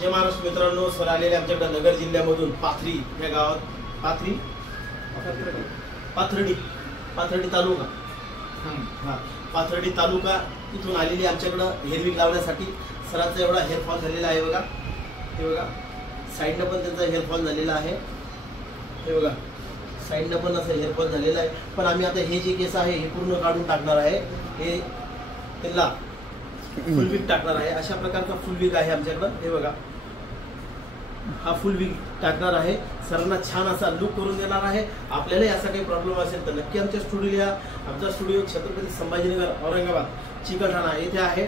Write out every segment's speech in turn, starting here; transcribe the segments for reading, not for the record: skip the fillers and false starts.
जय महाराष्ट्र मित्रांनो, सर आलेले आमच्याकडे नगर जिल्ह्यामधून पाथरी या गावात पाथर्डी तालुका पाथर्डी तालुका इथून आलेली आमच्याकडे हेअरविक लावण्यासाठी. सरांचा एवढा हेअरफॉल झालेला आहे बघा. हे बघा साईडनं पण त्यांचा हेअरफॉल झालेला आहे. हे बघा साईडनं पण असं हेअरफॉल झालेला आहे. पण आम्ही आता हे जे केस आहे हे पूर्ण काढून टाकणार आहे. हे त्याला फुल विग टाकणार आहे. अशा प्रकारचा फुल विग आहे आमच्याकडं. हे बघा हा फुल विग टाकणार आहे. सरांना छान असा लुक करून देणार आहे. आपल्यालाही असा काही प्रॉब्लेम असेल तर नक्की आमच्या स्टुडिओला. आमचा स्टुडिओ छत्रपती संभाजीनगर औरंगाबाद चिकलठाणा येथे आहे.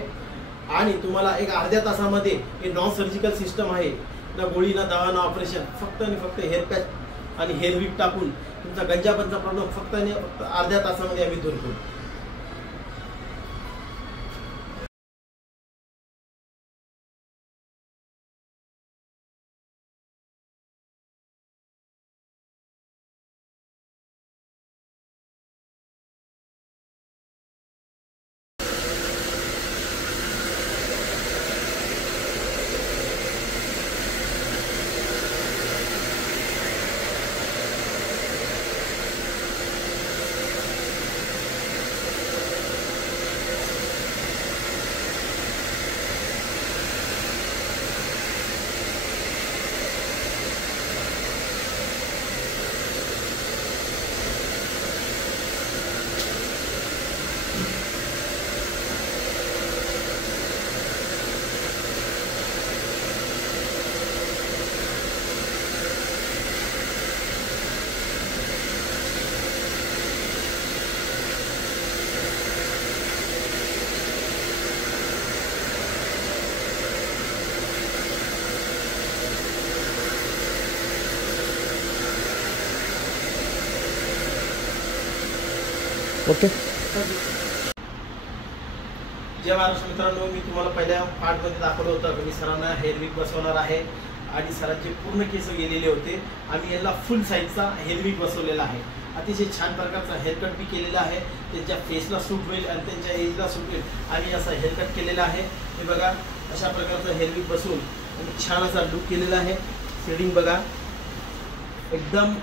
आणि तुम्हाला एक अर्ध्या तासामध्ये हे नॉन सर्जिकल सिस्टम आहे. ना गोळी ना दवा ना ऑपरेशन, फक्त आणि फक्त हेअर पॅच आणि हेअर विग टाकून तुमचा गंजापनचा प्रॉब्लेम फक्त आणि फक्त अर्ध्या तासामध्ये आम्ही दूर करू. ओके. जय महाराष्ट्र मित्रांनो, मी तुम्हाला पहिल्या पार्टमध्ये दाखवलं होतं की मी सरांना हेअर विग बसवणार आहे. आणि सरांचे पूर्ण केस गेलेले होते. आम्ही याला फुल साईजचा हेअर विग बसवलेला आहे. अतिशय छान प्रकारचा हेअरकट बी केलेला आहे. त्यांच्या फेसला सूट होईल आणि त्यांच्या एजला सूट होईल. आम्ही असा हेअरकट केलेला आहे. हे बघा अशा प्रकारचा हेअर विग बसवून छान असा लुक केलेला आहे. शेडिंग बघा एकदम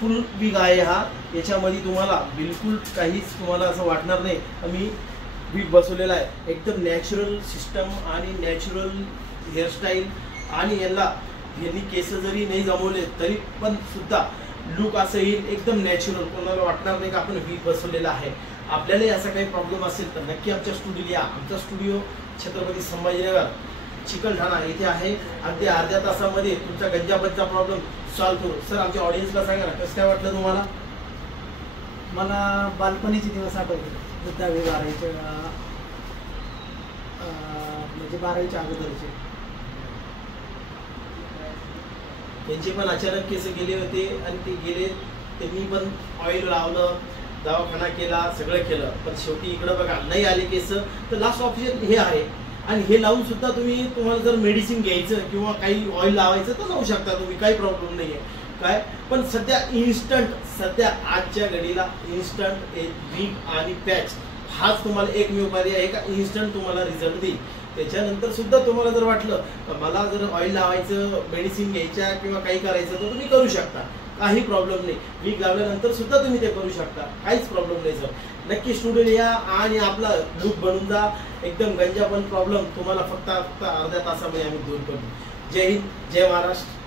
फुल विग आहे हा. याच्यामध्ये तुम्हाला बिलकुल काहीच तुम्हाला असं वाटणार नाही. आम्ही विग बसवलेला आहे. एकदम नॅचरल सिस्टम आणि नॅचरल हेअरस्टाईल. आणि याला यांनी केस जरी नाही जमवले तरी पण सुद्धा लुक असं येईल एकदम नॅचरल. कोणाला वाटणार नाही का आपण विग बसवलेला आहे. आपल्यालाही असा काही प्रॉब्लेम असेल तर नक्की आमच्या स्टुडिओला या. आमचा स्टुडिओ छत्रपती संभाजीनगर चिकलठाणा येथे आहे. अगदी अर्ध्या तासामध्ये तुमचा गंजापनचा प्रॉब्लेम सॉल्व्ह करू. सर आमच्या ऑडियन्सला सांगा ना कसं काय वाटलं तुम्हाला? मला बालपणीचे दिवस आठवले. 10वी-12वीचे म्हणजे 12वीच्या अगोदरचे. त्यांचे पण अचानक केस गेले होते आणि ते गेले. त्यांनी पण ऑइल लावलं, दवाखाना केला, सगळं केलं. पण शेवटी इकडं बघा नाही आले केस तर लास्ट ऑप्शन हे आहे. आणि हे लावून सुद्धा तुम्हाला जर मेडिसिन घ्यायचं किंवा काही ऑइल लावायचं तर लावू शकता तुम्ही, काही प्रॉब्लेम नाही आहे काय. पण सध्या सध्या आजच्या घडीला इन्स्टंट विग आणि पॅच हाच तुम्हाला एकमेव पर्याय आहे का इन्स्टंट तुम्हाला रिझल्ट देईल. त्याच्यानंतर सुद्धा तुम्हाला जर वाटलं तर मला जर ऑइल लावायचं, मेडिसिन घ्यायच्या किंवा काही करायचं तर तुम्ही करू शकता, काही प्रॉब्लेम नाही. विग लावल्यानंतर सुद्धा तुम्ही ते करू शकता, काहीच प्रॉब्लेम नाही सर. नक्की स्टुडिओला या आणि आपला लुक बनवून जा. एकदम गंजापन प्रॉब्लेम तुम्हाला फक्त अर्ध्या तासामध्ये आम्ही दूर करू. जय हिंद, जय महाराष्ट्र.